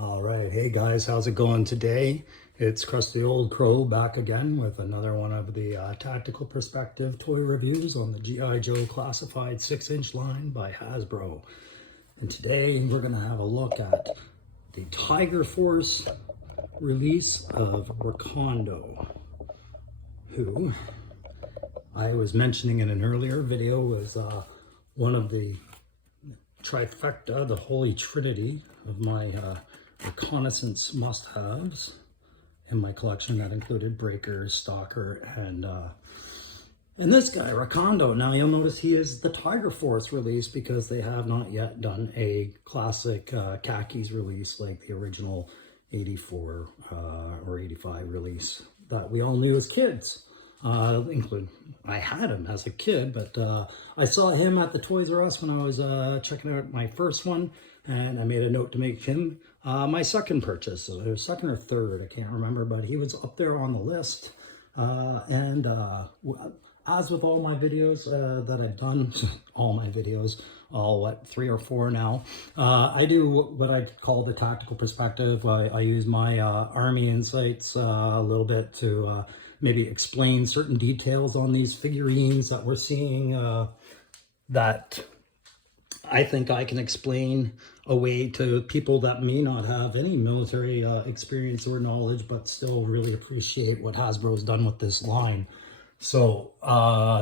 All right, hey guys, how's it going today? It's Krusty Old Crow back again with another one of the tactical perspective toy reviews on the G.I. Joe classified 6-inch line by Hasbro. And today we're going to have a look at the Tiger Force release of Recondp, who I was mentioning in an earlier video was one of the trifecta, the holy trinity of my reconnaissance must-haves in my collection. That included Breaker, Stalker, and this guy, Recondp. Now you'll notice he is the Tiger Force release because they have not yet done a classic khakis release like the original 84 or 85 release that we all knew as kids. I had him as a kid, but I saw him at the Toys R Us when I was checking out my first one, and I made a note to make him my second purchase, or second or third, I can't remember, but he was up there on the list. As with all my videos that I've done, all my videos, all 3 or 4 now, I do what I call the tactical perspective. I use my army insights a little bit to maybe explain certain details on these figurines that we're seeing that I think I can explain away to people that may not have any military experience or knowledge, but still really appreciate what Hasbro's done with this line. So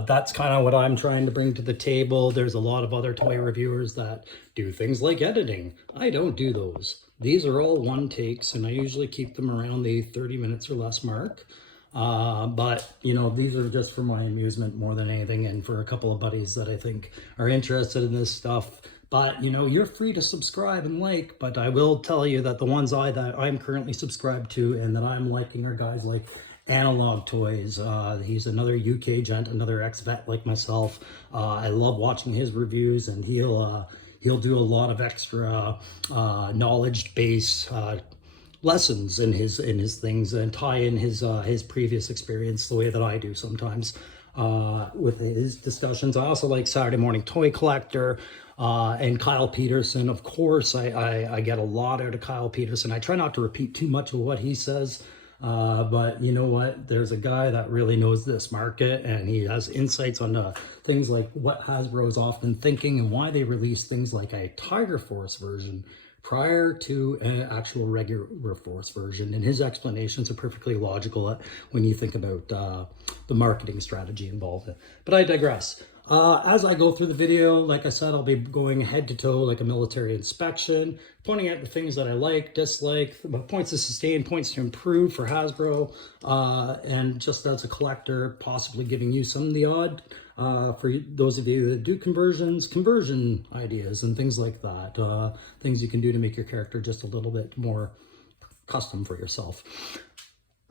that's kind of what I'm trying to bring to the table. There's a lot of other toy reviewers that do things like editing. I don't do those. These are all one takes, and I usually keep them around the 30 minutes or less mark. But you know, these are just for my amusement more than anything, and for a couple of buddies that I think are interested in this stuff. But you know, you're free to subscribe and like, but I will tell you that the ones that I'm currently subscribed to and that I'm liking are guys like Analog Toys. He's another UK gent, another ex-vet like myself. I love watching his reviews, and he'll do a lot of extra knowledge base lessons in his things and tie in his previous experience the way that I do sometimes with his discussions. I also like Saturday Morning Toy Collector and Kyle Peterson. Of course, I get a lot out of Kyle Peterson. I try not to repeat too much of what he says, but you know what? There's a guy that really knows this market, and he has insights on things like what Hasbro is often thinking and why they release things like a Tiger Force version prior to an actual regular Force version. And his explanations are perfectly logical when you think about the marketing strategy involved. But I digress. As I go through the video, like I said, I'll be going head to toe like a military inspection, pointing out the things that I like, dislike, points to sustain, points to improve for Hasbro, and just as a collector, possibly giving you some of the odd, for those of you that do conversion ideas and things like that, things you can do to make your character just a little bit more custom for yourself.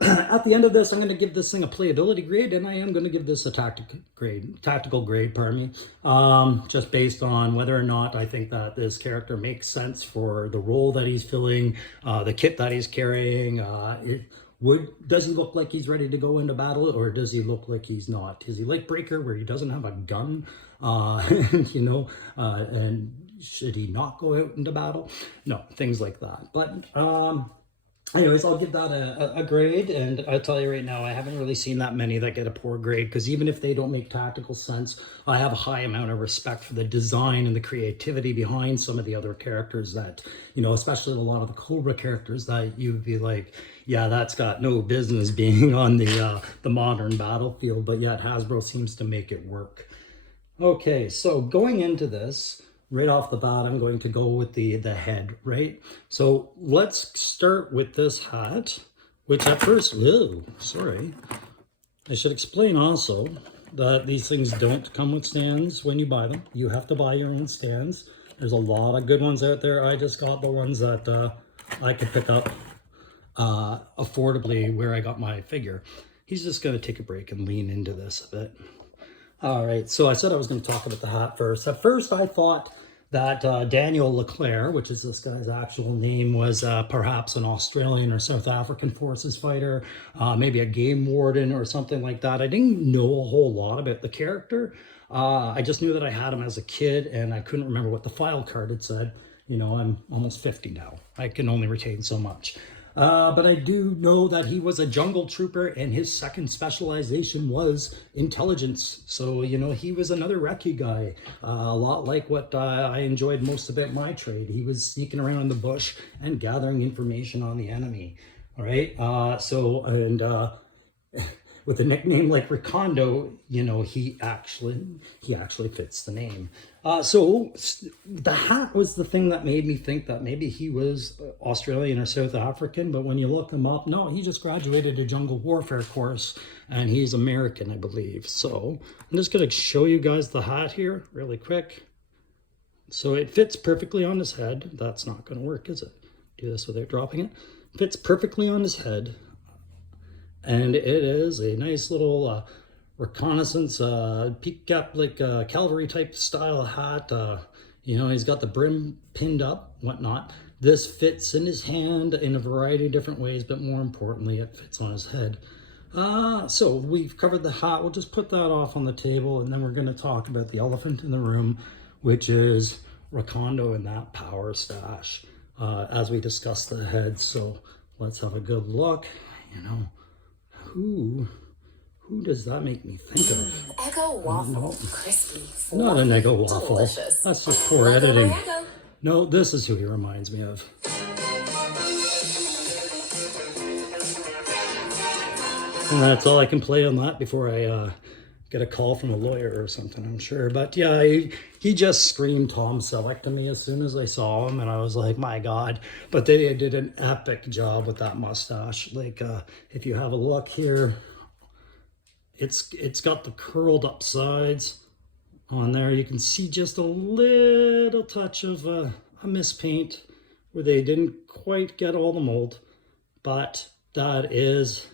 At the end of this, I'm going to give this thing a playability grade, and I am going to give this a tactical grade, pardon me, just based on whether or not I think that this character makes sense for the role that he's filling, the kit that he's carrying. Does he look like he's ready to go into battle, or does he look like he's not? Is he like Breaker, where he doesn't have a gun, you know, and should he not go out into battle? No, things like that. But anyways, I'll give that a grade, and I'll tell you right now, I haven't really seen that many that get a poor grade, because even if they don't make tactical sense, I have a high amount of respect for the design and the creativity behind some of the other characters that, you know, especially a lot of the Cobra characters that you'd be like, yeah, that's got no business being on the modern battlefield, but yet Hasbro seems to make it work. Okay, so going into this, right off the bat, I'm going to go with the head, right? So let's start with this hat, which at first, sorry. I should explain also that these things don't come with stands when you buy them. You have to buy your own stands. There's a lot of good ones out there. I just got the ones that I could pick up affordably where I got my figure. He's just going to take a break and lean into this a bit. All right, so I said I was going to talk about the hat first. At first, I thought that Daniel Leclerc, which is this guy's actual name, was perhaps an Australian or South African forces fighter, maybe a game warden or something like that. I didn't know a whole lot about the character. I just knew that I had him as a kid, and I couldn't remember what the file card had said. You know, I'm almost 50 now. I can only retain so much. But I do know that he was a jungle trooper and his second specialization was intelligence. So, you know, he was another recce guy, a lot like what I enjoyed most about my trade. He was sneaking around in the bush and gathering information on the enemy. All right. With a nickname like Recondp, you know, he actually fits the name. So the hat was the thing that made me think that maybe he was Australian or South African, but when you look him up, no, he just graduated a jungle warfare course and he's American, I believe. So I'm just gonna show you guys the hat here really quick. So it fits perfectly on his head. That's not gonna work, is it? Do this without dropping it. Fits perfectly on his head. And it is a nice little reconnaissance peak cap, like cavalry type style hat. You know, he's got the brim pinned up, whatnot. This fits in his hand in a variety of different ways, but more importantly, it fits on his head. So we've covered the hat. We'll just put that off on the table, and then we're going to talk about the elephant in the room, which is Recondp and that power stash, as we discuss the head. So let's have a good look. You know, who does that make me think of? Eggo waffle, crispy, not an Eggo waffle. Delicious. That's just poor editing. No, this is who he reminds me of. And that's all I can play on that before I get a call from a lawyer or something, I'm sure. But yeah, he just screamed Tom Selleck to me as soon as I saw him, and I was like, my God. But they did an epic job with that mustache. Like, if you have a look here, it's got the curled up sides on there. You can see just a little touch of a mispaint where they didn't quite get all the mold, but that is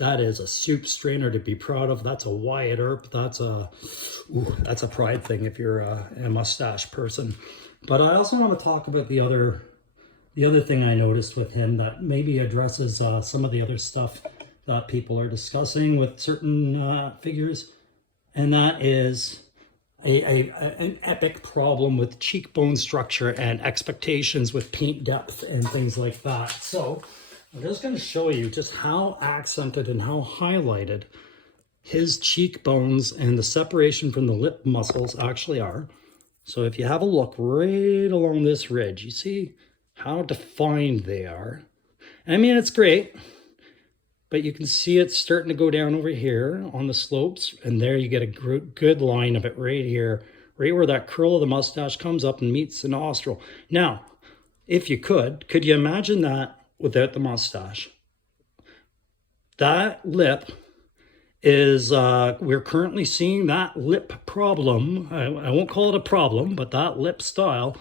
a soup strainer to be proud of. That's a Wyatt Earp. That's a pride thing if you're a mustache person. But I also want to talk about the other thing I noticed with him that maybe addresses some of the other stuff that people are discussing with certain figures, and that is an epic problem with cheekbone structure and expectations with paint depth and things like that. So I'm just going to show you just how accented and how highlighted his cheekbones and the separation from the lip muscles actually are. So if you have a look right along this ridge, you see how defined they are. I mean, it's great, but you can see it's starting to go down over here on the slopes, and there you get a good line of it right here, right where that curl of the mustache comes up and meets the nostril. Now, if you could you imagine that without the mustache? That lip is, we're currently seeing that lip problem. I won't call it a problem, but that lip style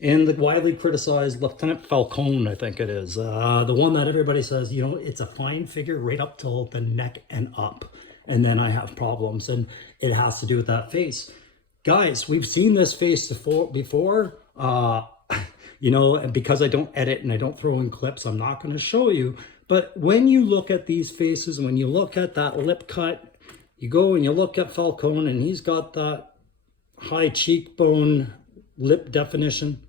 in the widely criticized Lieutenant Falcone, I think it is. The one that everybody says, you know, it's a fine figure right up till the neck and up. And then I have problems, and it has to do with that face. Guys, we've seen this face before. You know, and because I don't edit and I don't throw in clips, I'm not going to show you. But when you look at these faces, when you look at that lip cut, you go and you look at Falcone, and he's got that high cheekbone lip definition.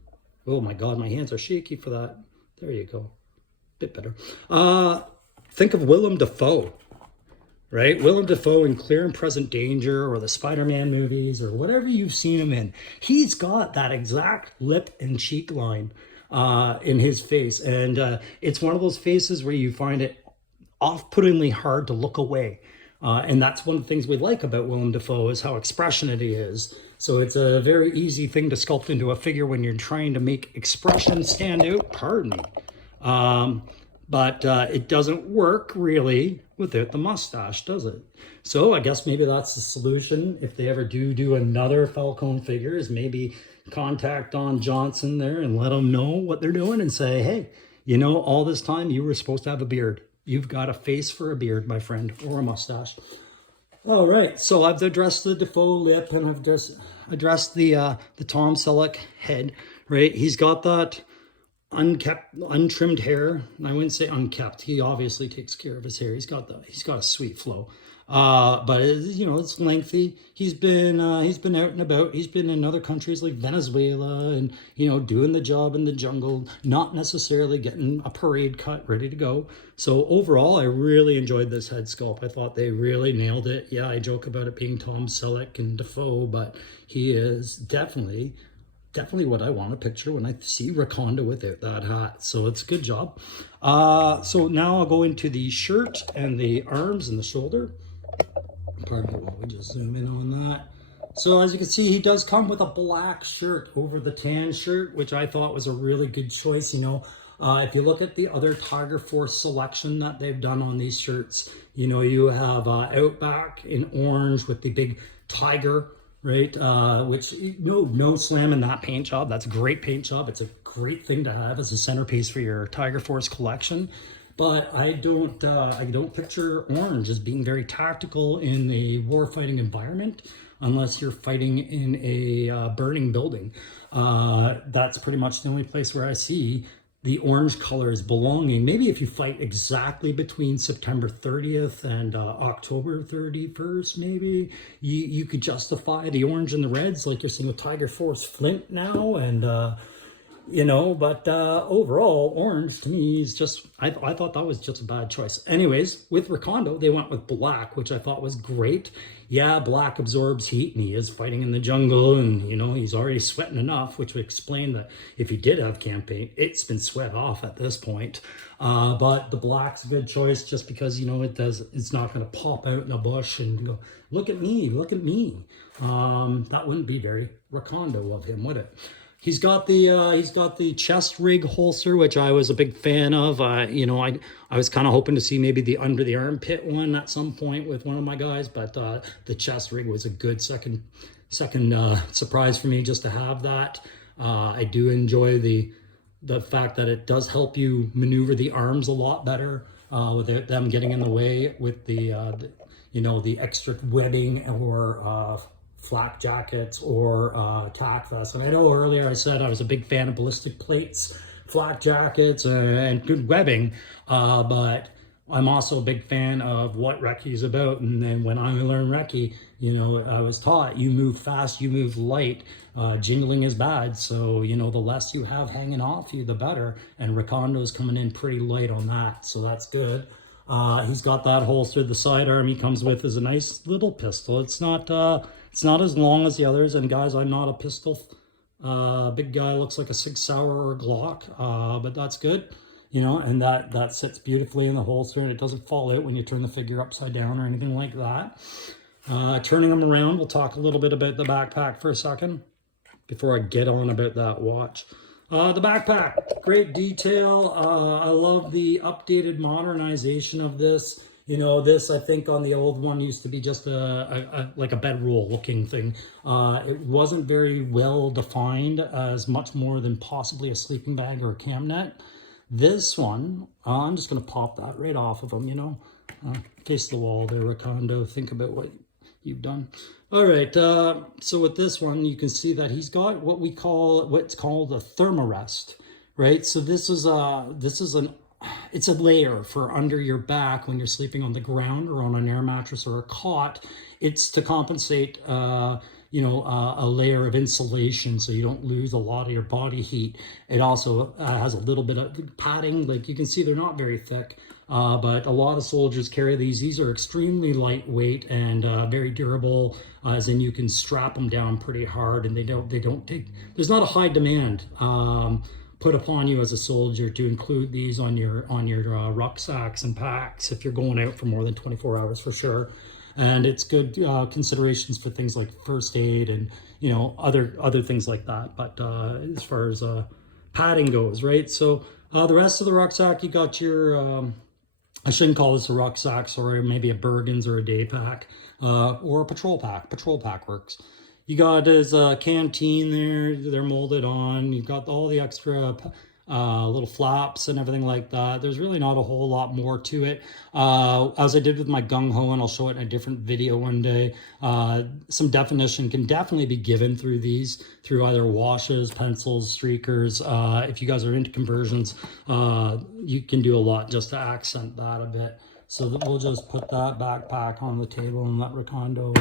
Oh my God, my hands are shaky for that. There you go. Bit better. Think of Willem Dafoe, right? Willem Dafoe in Clear and Present Danger, or the Spider-Man movies, or whatever you've seen him in. He's got that exact lip and cheek line in his face. And it's one of those faces where you find it off-puttingly hard to look away. And that's one of the things we like about Willem Dafoe, is how expressionate he is. So it's a very easy thing to sculpt into a figure when you're trying to make expression stand out. Pardon me. But it doesn't work really without the mustache, does it? So I guess maybe that's the solution. If they ever do another Falcone figure, is maybe contact Don Johnson there and let them know what they're doing and say, hey, you know, all this time you were supposed to have a beard. You've got a face for a beard, my friend, or a mustache. All right, so I've addressed the Defoe lip, and I've just addressed the Tom Selleck head, right? He's got that unkept, untrimmed hair. I wouldn't say unkept. He obviously takes care of his hair. He's got a sweet flow. But it's lengthy. He's been out and about. He's been in other countries like Venezuela, and doing the job in the jungle, not necessarily getting a parade cut ready to go. So overall, I really enjoyed this head sculpt. I thought they really nailed it. Yeah, I joke about it being Tom Selleck and Defoe, but he is definitely what I want to picture when I see Recondp without that hat. So it's a good job. So now I'll go into the shirt and the arms and the shoulder. Pardon me while we just zoom in on that. So as you can see, he does come with a black shirt over the tan shirt, which I thought was a really good choice. If you look at the other Tiger Force selection that they've done on these shirts, you have Outback in orange with the big tiger, right? Which no slam in that paint job. That's a great paint job. It's a great thing to have as a centerpiece for your Tiger Force collection. But I don't picture orange as being very tactical in a warfighting environment unless you're fighting in a burning building. That's pretty much the only place where I see the orange color is belonging. Maybe if you fight exactly between September 30th and October 31st, maybe you could justify the orange and the reds, like you're seeing with Tiger Force Flint now, and but overall, orange to me is just, I thought that was just a bad choice. Anyways, with Recondp, they went with black, which I thought was great. Yeah, black absorbs heat, and he is fighting in the jungle, and he's already sweating enough, which would explain that if he did have camp paint, it's been sweat off at this point. But the black's a good choice just because it's not going to pop out in a bush and go, look at me. That wouldn't be very Recondp of him, would it? He's got the chest rig holster, which I was a big fan of. I was kind of hoping to see maybe the under the armpit one at some point with one of my guys, but the chest rig was a good second surprise for me just to have that. I do enjoy the fact that it does help you maneuver the arms a lot better without them getting in the way with the extra webbing or flak jackets or tack vests. And I know earlier I said I was a big fan of ballistic plates, flak jackets, and good webbing, but I'm also a big fan of what Recce is about. And then when I learned Recce, I was taught you move fast, you move light. Jingling is bad, so the less you have hanging off you, the better. And Recondp's coming in pretty light on that, so that's good. He's got that holster. The sidearm he comes with is a nice little pistol. It's not as long as the others. And guys, I'm not a pistol big guy. Looks like a Sig Sauer or a Glock, but that's good. And that sits beautifully in the holster, and it doesn't fall out when you turn the figure upside down or anything like that. Turning them around, we'll talk a little bit about the backpack for a second before I get on about that watch. The backpack, great detail. I love the updated modernization of this. This, I think, on the old one used to be just like a bedroll looking thing. It wasn't very well defined as much more than possibly a sleeping bag or a cam net. This one, I'm just going to pop that right off of them, face the wall there, Recondp. Think about what you've done. All right, so with this one, you can see that he's got what's called a thermarest, right? So it's a layer for under your back when you're sleeping on the ground or on an air mattress or a cot. It's to compensate, a layer of insulation so you don't lose a lot of your body heat. It also has a little bit of padding. Like you can see, they're not very thick, but a lot of soldiers carry these. These are extremely lightweight and very durable, as in you can strap them down pretty hard, and they don't take. There's not a high demand put upon you as a soldier to include these on your rucksacks and packs if you're going out for more than 24 hours for sure. And it's good considerations for things like first aid and other things like that. But as far as padding goes, right? So the rest of the rucksack, you got your I shouldn't call this a rucksack, sorry, maybe a Bergens or a day pack or a patrol pack. Patrol pack works. You got his canteen there, they're molded on. You've got all the extra little flaps and everything like that. There's really not a whole lot more to it. As I did with my gung ho, and I'll show it in a different video one day, some definition can definitely be given through these, through either washes, pencils, streakers. If you guys are into conversions, you can do a lot just to accent that a bit. So that we'll just put that backpack on the table and let Recondo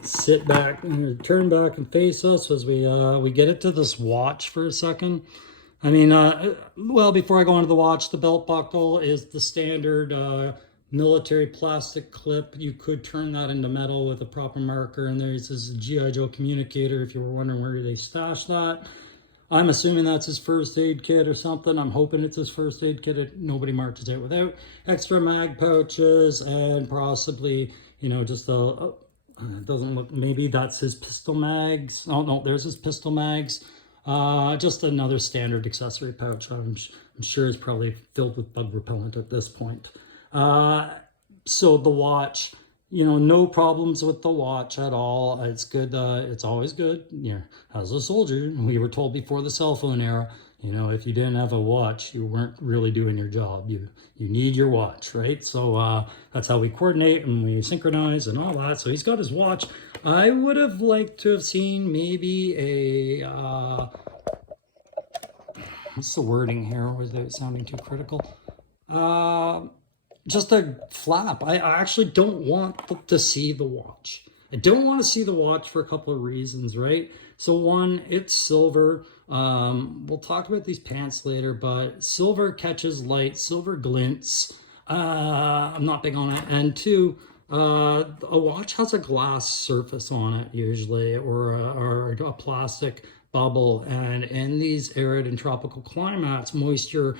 sit back and turn back and face us as we get into this watch for a second. I mean, well, before I go into the watch, the belt buckle is the standard military plastic clip. You could turn that into metal with a proper marker, and there's this G.I. Joe communicator if you were wondering where they stashed that. I'm assuming that's his first aid kit or something. I'm hoping it's his first aid kit. Nobody marches out without. Extra mag pouches and possibly, you know, just a, it doesn't look, maybe that's his pistol mags. Oh no, there's his pistol mags. Just another standard accessory pouch. I'm sure is probably filled with bug repellent at this point. So the watch, you know, no problems with the watch at all. It's good. It's always good. Yeah, as a soldier, we were told before the cell phone era, you know, if you didn't have a watch, you weren't really doing your job. You need your watch, right? So that's how we coordinate and we synchronize and all that. So he's got his watch. I would have liked to have seen maybe a what's the wording here without sounding too critical? Just a flap. I actually don't want to see the watch. I don't want to see the watch for a couple of reasons, right? So one, it's silver. We'll talk about these pants later, but silver catches light, silver glints. I'm not big on it. And two, a watch has a glass surface on it usually, or a plastic bubble, and in these arid and tropical climates, moisture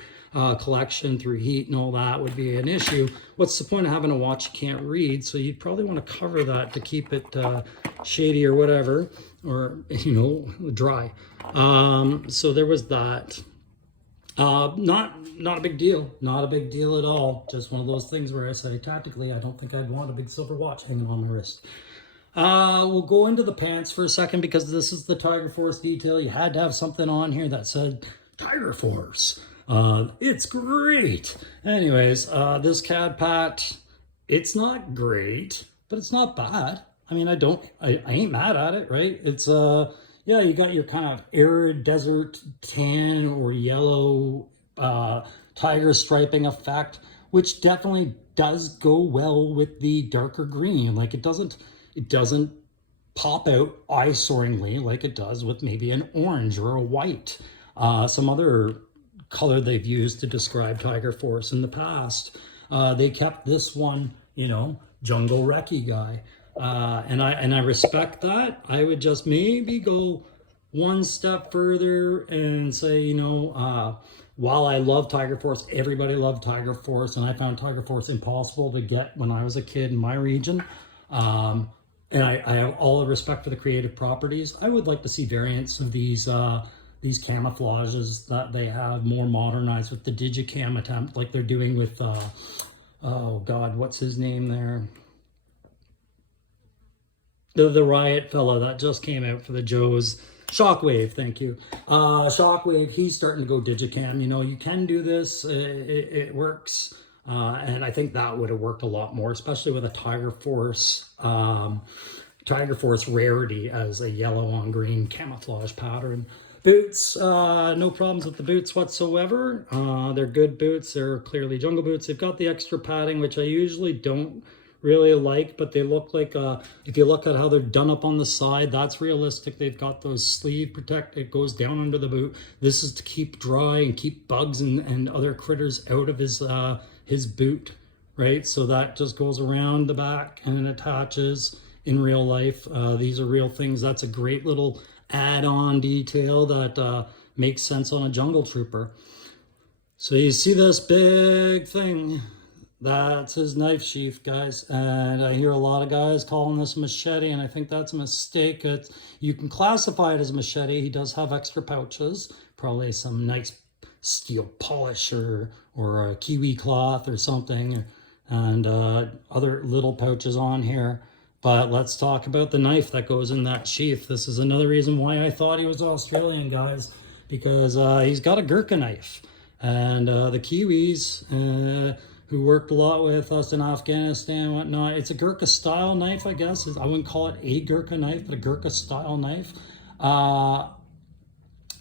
collection through heat and all that would be an issue. What's the point of having a watch you can't read? So you'd probably want to cover that to keep it shady or whatever, or, you know, dry. So there was that. Not a big deal. Not a big deal at all. Just one of those things where I say tactically, I don't think I'd want a big silver watch hanging on my wrist. We'll go into the pants for a second because this is the Tiger Force detail. You had to have something on here that said Tiger Force. It's great. Anyways, this CAD pat, it's not great, but it's not bad. I mean, I ain't mad at it, right? It's, yeah, you got your kind of arid desert tan or yellow tiger striping effect, which definitely does go well with the darker green. Like it doesn't pop out eye-soaringly like it does with maybe an orange or a white. Some other color they've used to describe Tiger Force in the past. They kept this one, you know, jungle recce guy. And I respect that. I would just maybe go one step further and say, you know, while I love Tiger Force, everybody loved Tiger Force, and I found Tiger Force impossible to get when I was a kid in my region. And I have all the respect for the creative properties. I would like to see variants of these camouflages that they have more modernized with the digicam attempt, like they're doing with, oh God, what's his name there? The Riot fella that just came out for the Joes. Shockwave, thank you. Shockwave, he's starting to go digicam. You know, you can do this. It works. And I think that would have worked a lot more, especially with a Tiger Force rarity as a yellow on green camouflage pattern. Boots, no problems with the boots whatsoever. They're good boots. They're clearly jungle boots. They've got the extra padding, which I usually don't really like, but they look like, if you look at how they're done up on the side, that's realistic. They've got those sleeve protect, it goes down under the boot. This is to keep dry and keep bugs and other critters out of his boot, right? So that just goes around the back and it attaches in real life. These are real things. That's a great little add-on detail that makes sense on a jungle trooper. So you see this big thing, that's his knife sheath, guys. And I hear a lot of guys calling this a machete, and I think that's a mistake. You can classify it as a machete. He does have extra pouches, probably some nice steel polish or a kiwi cloth or something, and other little pouches on here. But let's talk about the knife that goes in that sheath. This is another reason why I thought he was Australian, guys, because he's got a Gurkha knife. And the Kiwis, who worked a lot with us in Afghanistan and whatnot, it's a Gurkha style knife, I guess. I wouldn't call it a Gurkha knife, but a Gurkha style knife.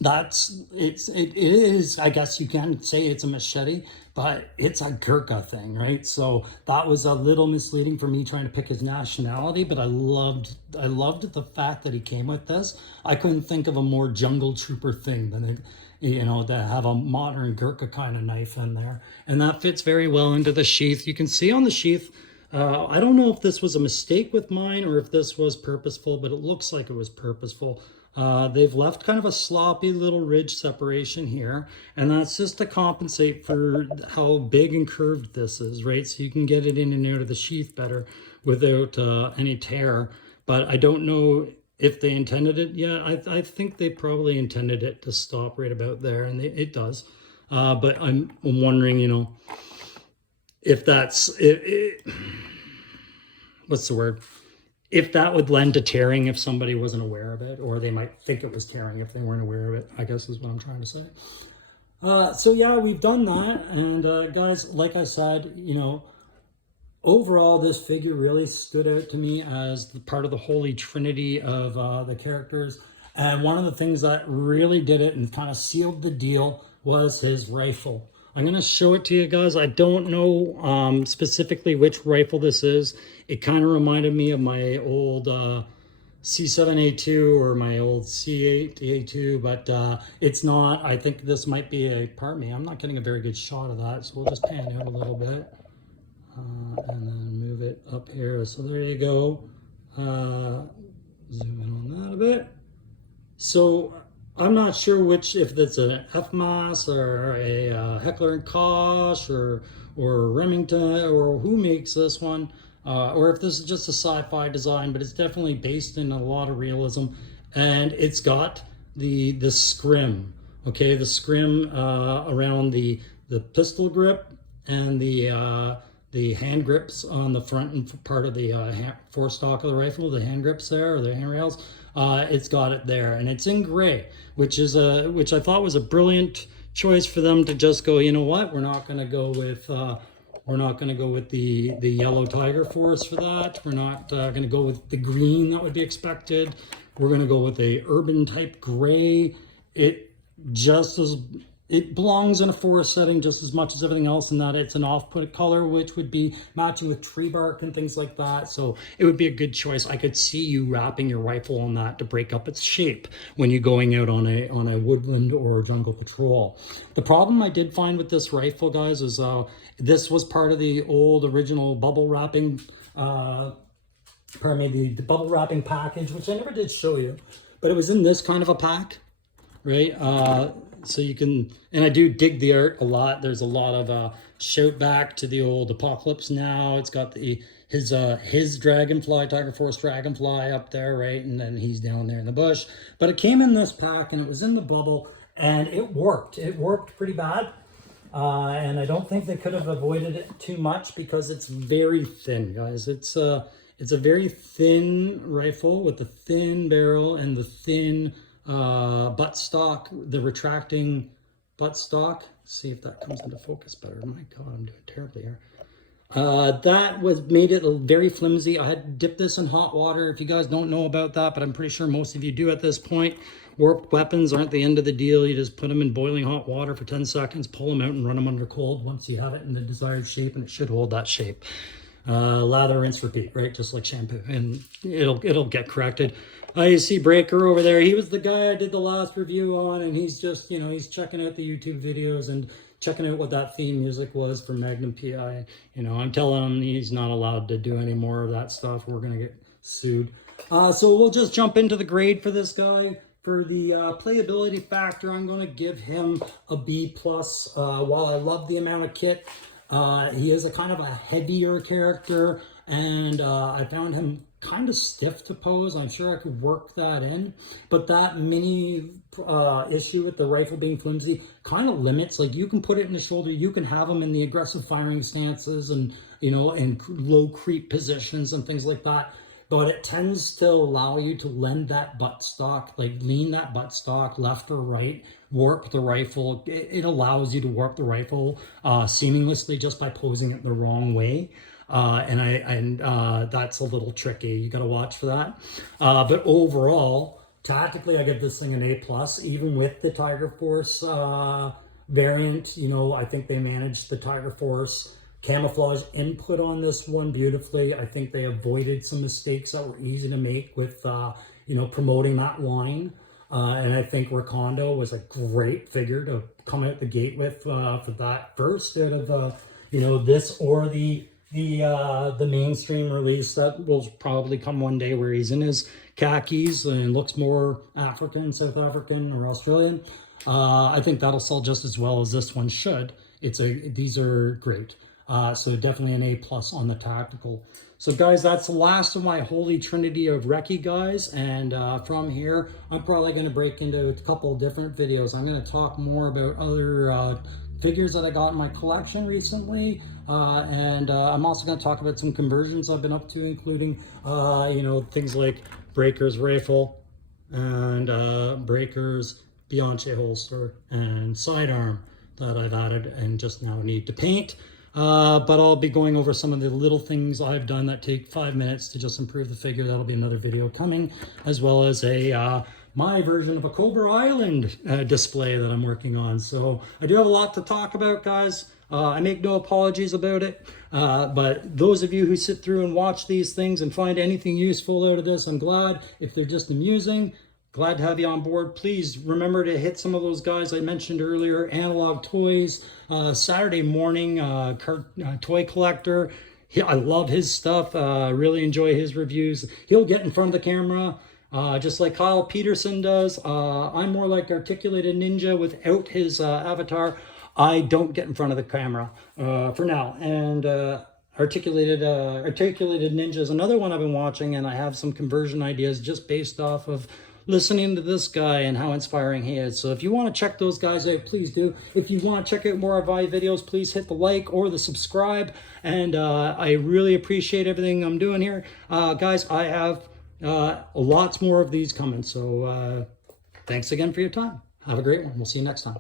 it is, I guess you can say it's a machete, but it's a Gurkha thing, right? So that was a little misleading for me trying to pick his nationality, but I loved the fact that he came with this. I couldn't think of a more jungle trooper thing than it, you know, to have a modern Gurkha kind of knife in there. And that fits very well into the sheath. You can see on the sheath, I don't know if this was a mistake with mine or if this was purposeful, but it looks like it was purposeful. They've left kind of a sloppy little ridge separation here, and that's just to compensate for how big and curved this is, right? So you can get it in and out of the sheath better without any tear. But I don't know if they intended it. Yeah, I think they probably intended it to stop right about there, and it does. But I'm wondering, you know, if that's what's the word? If that would lend to tearing if somebody wasn't aware of it, or they might think it was tearing if they weren't aware of it, I guess is what I'm trying to say. So yeah, we've done that. And guys, like I said, you know, overall, this figure really stood out to me as part of the holy trinity of the characters. And one of the things that really did it and kind of sealed the deal was his rifle. I'm going to show it to you guys. I don't know specifically which rifle this is. It kind of reminded me of my old C7A2 or my old C8A2, but it's not. I think this might be a, pardon me, I'm not getting a very good shot of that, so we'll just pan out a little bit and then move it up here. So there you go. Zoom in on that a bit. So I'm not sure which, if it's an FMAS or a Heckler and Koch or Remington or who makes this one, or if this is just a sci-fi design, but it's definitely based in a lot of realism, and it's got the scrim, okay, the scrim around the pistol grip and the hand grips on the front and part of the forestock of the rifle, the hand grips there, or the handrails. It's got it there, and it's in gray, which I thought was a brilliant choice for them to just go, you know what, we're not going to go with the yellow Tiger Force for that. We're not going to go with the green that would be expected. We're going to go with a urban type gray. It belongs in a forest setting just as much as everything else, in that it's an off-put color, which would be matching with tree bark and things like that. So it would be a good choice. I could see you wrapping your rifle on that to break up its shape when you're going out on a woodland or jungle patrol. The problem I did find with this rifle, guys, is this was part of the old original bubble wrapping, the bubble wrapping package, which I never did show you, but it was in this kind of a pack, right? So you can, and I do dig the art a lot. There's a lot of shout back to the old Apocalypse Now. It's got his Dragonfly, Tiger Force Dragonfly up there, right? And then he's down there in the bush. But it came in this pack, and it was in the bubble, and it worked. It worked pretty bad. And I don't think they could have avoided it too much because it's very thin, guys. It's a very thin rifle with the thin barrel and the thin buttstock, the retracting buttstock. See if that comes into focus better. My God, I'm doing terribly here. That made it very flimsy. I had to dip this in hot water. If you guys don't know about that, but I'm pretty sure most of you do at this point. Warped weapons aren't the end of the deal. You just put them in boiling hot water for 10 seconds, pull them out and run them under cold once you have it in the desired shape, and it should hold that shape. Lather, rinse, repeat, right? Just like shampoo, and it'll get corrected. You see Breaker over there. He was the guy I did the last review on, and he's just, you know, he's checking out the YouTube videos and checking out what that theme music was for Magnum PI. You know, I'm telling him he's not allowed to do any more of that stuff. We're gonna get sued. So we'll just jump into the grade for this guy. For the playability factor, I'm going to give him a B+. While I love the amount of kit, he is a kind of a heavier character, and I found him kind of stiff to pose. I'm sure I could work that in, but that mini issue with the rifle being flimsy kind of limits. Like, you can put it in the shoulder, you can have him in the aggressive firing stances and, you know, in low creep positions and things like that. But it tends to allow you to lend that buttstock, like lean that buttstock left or right, warp the rifle. It allows you to warp the rifle seamlessly just by posing it the wrong way. And that's a little tricky. You got to watch for that. But overall, tactically, I give this thing an A+, even with the Tiger Force variant. You know, I think they managed the Tiger Force camouflage input on this one beautifully. I think they avoided some mistakes that were easy to make with, you know, promoting that line. And I think Recondp was a great figure to come out the gate with for that first out of, you know, this or the mainstream release that will probably come one day where he's in his khakis and looks more African, South African, or Australian. I think that'll sell just as well as this one should. These are great. So definitely an A+ on the tactical. So guys, that's the last of my holy trinity of Recce guys. And from here, I'm probably going to break into a couple different videos. I'm going to talk more about other figures that I got in my collection recently. And I'm also going to talk about some conversions I've been up to, including, you know, things like Breaker's rifle and Breaker's Bianchi holster and sidearm that I've added and just now need to paint. But I'll be going over some of the little things I've done that take 5 minutes to just improve the figure. That'll be another video coming, as well as a my version of a Cobra Island display that I'm working on. So I do have a lot to talk about, guys. I make no apologies about it. But those of you who sit through and watch these things and find anything useful out of this, I'm glad. If they're just amusing, glad to have you on board. Please remember to hit some of those guys I mentioned earlier. Analog Toys, Saturday morning, toy collector. I love his stuff. Really enjoy his reviews. He'll get in front of the camera, just like Kyle Peterson does. I'm more like Articulated Ninja without his avatar. I don't get in front of the camera for now. And Articulated Ninja is another one I've been watching, and I have some conversion ideas just based off of listening to this guy and how inspiring he is. So if you want to check those guys out, please do. If you want to check out more of my videos, please hit the like or the subscribe. And I really appreciate everything I'm doing here. Guys, I have lots more of these coming. So thanks again for your time. Have a great one. We'll see you next time.